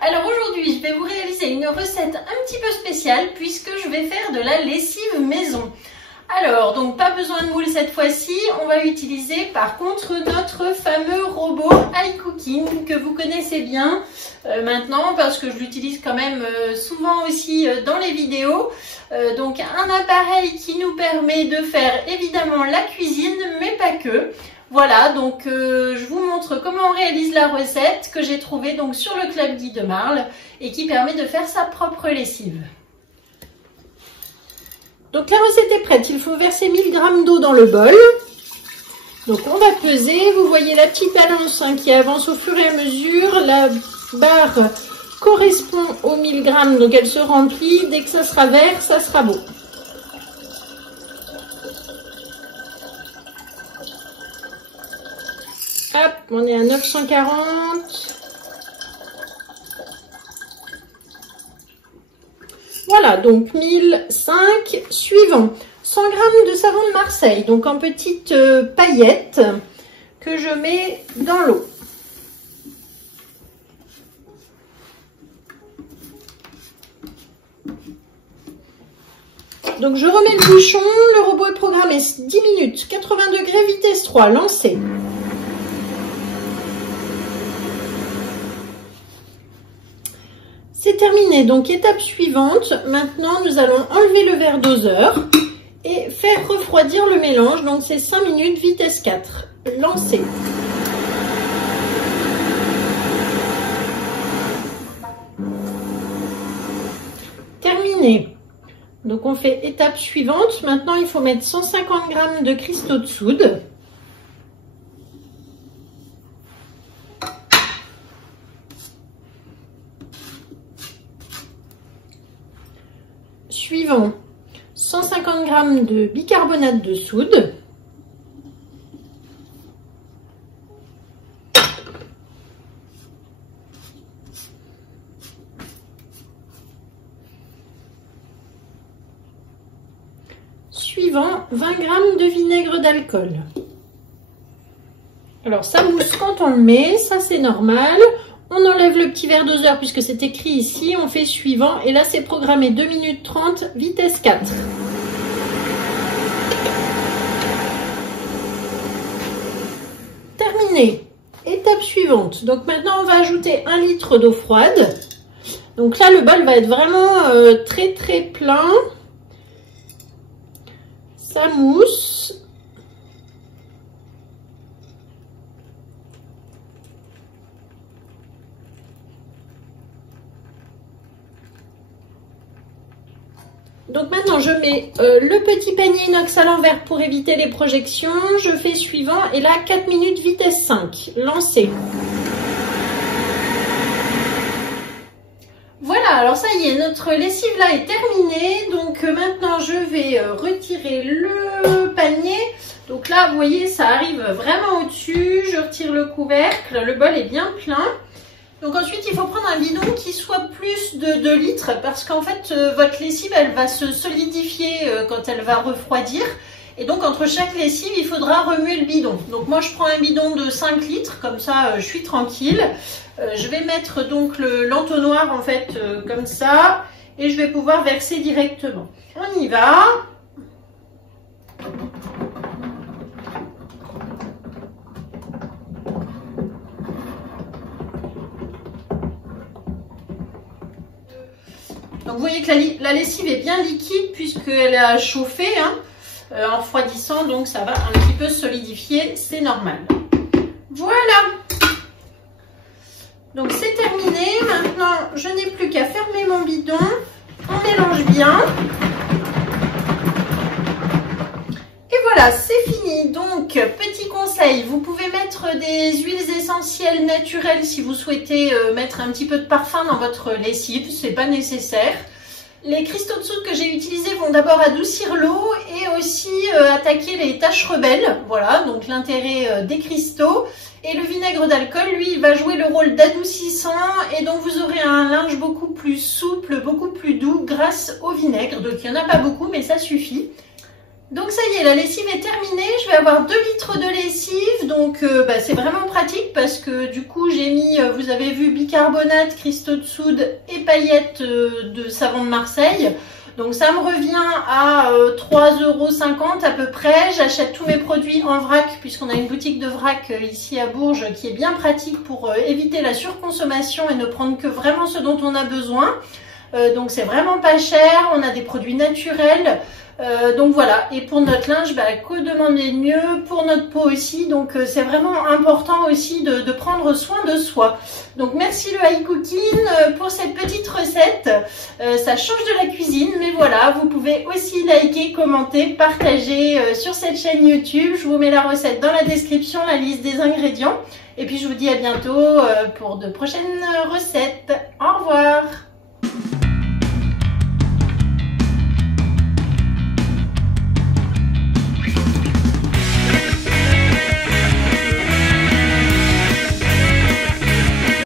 Alors aujourd'hui je vais vous réaliser une recette un petit peu spéciale puisque je vais faire de la lessive maison. Alors donc pas besoin de moule cette fois-ci, on va utiliser par contre notre fameux robot iCooking que vous connaissez bien maintenant parce que je l'utilise quand même souvent aussi dans les vidéos. Donc un appareil qui nous permet de faire évidemment la cuisine mais pas que. Voilà, donc je vous montre comment on réalise la recette que j'ai trouvée donc sur le Club Guy de Marle et qui permet de faire sa propre lessive. Donc la recette est prête, il faut verser 1000 g d'eau dans le bol. Donc on va peser, vous voyez la petite balance qui avance au fur et à mesure. La barre correspond aux 1000 g, donc elle se remplit. Dès que ça sera vert, ça sera beau. Hop, on est à 940. Voilà, donc 1005. Suivant, 100 g de savon de Marseille, donc en petites paillettes que je mets dans l'eau. Donc je remets le bouchon, le robot est programmé 10 minutes, 80 degrés, vitesse 3, lancé. C'est terminé, donc étape suivante, maintenant nous allons enlever le verre doseur et faire refroidir le mélange, donc c'est 5 minutes, vitesse 4, lancé. Terminé, donc on fait étape suivante, maintenant il faut mettre 150 g de cristaux de soude. Suivant, 150 g de bicarbonate de soude. Suivant, 20 g de vinaigre d'alcool. Alors ça mousse quand on le met, ça c'est normal. On enlève le petit verre doseur puisque c'est écrit ici, on fait suivant et là c'est programmé 2 minutes 30, vitesse 4. Terminé. Étape suivante. Donc maintenant on va ajouter 1 litre d'eau froide. Donc là le bol va être vraiment très très plein. Ça mousse. Donc maintenant je mets le petit panier inox à l'envers pour éviter les projections. Je fais suivant et là 4 minutes vitesse 5. Lancé. Voilà, alors ça y est, notre lessive là est terminée. Donc maintenant je vais retirer le panier. Donc là vous voyez ça arrive vraiment au-dessus. Je retire le couvercle, le bol est bien plein. Donc ensuite, il faut prendre un bidon qui soit plus de 2 litres parce qu'en fait, votre lessive, elle va se solidifier quand elle va refroidir. Et donc, entre chaque lessive, il faudra remuer le bidon. Donc moi, je prends un bidon de 5 litres, comme ça, je suis tranquille. Je vais mettre donc l'entonnoir, en fait, comme ça. Et je vais pouvoir verser directement. On y va. Donc vous voyez que la lessive est bien liquide puisqu'elle a chauffé en refroidissant, donc ça va un petit peu solidifier, c'est normal. Voilà. Donc c'est terminé, maintenant je n'ai plus qu'à fermer mon bidon, on mélange bien. Et voilà, c'est fini. Donc, petit conseil, vous pouvez mettre des huiles essentielles naturelles si vous souhaitez mettre un petit peu de parfum dans votre lessive, c'est pas nécessaire. Les cristaux de soude que j'ai utilisés vont d'abord adoucir l'eau et aussi attaquer les taches rebelles. Voilà, donc l'intérêt des cristaux. Et le vinaigre d'alcool, lui, il va jouer le rôle d'adoucissant et donc vous aurez un linge beaucoup plus souple, beaucoup plus doux grâce au vinaigre. Donc il n'y en a pas beaucoup, mais ça suffit. Donc ça y est, la lessive est terminée. Je vais avoir 2 litres de lessive. Donc c'est vraiment pratique parce que du coup j'ai mis, vous avez vu, bicarbonate, cristaux de soude et paillettes de savon de Marseille. Donc ça me revient à 3,50 € à peu près. J'achète tous mes produits en vrac puisqu'on a une boutique de vrac ici à Bourges qui est bien pratique pour éviter la surconsommation et ne prendre que vraiment ce dont on a besoin. Donc c'est vraiment pas cher, on a des produits naturels. Donc voilà, et pour notre linge, que demander de mieux, pour notre peau aussi, donc c'est vraiment important aussi de prendre soin de soi. Donc merci le High Cooking pour cette petite recette, ça change de la cuisine, mais voilà, vous pouvez aussi liker, commenter, partager sur cette chaîne YouTube. Je vous mets la recette dans la description, la liste des ingrédients, et puis je vous dis à bientôt pour de prochaines recettes. Au revoir.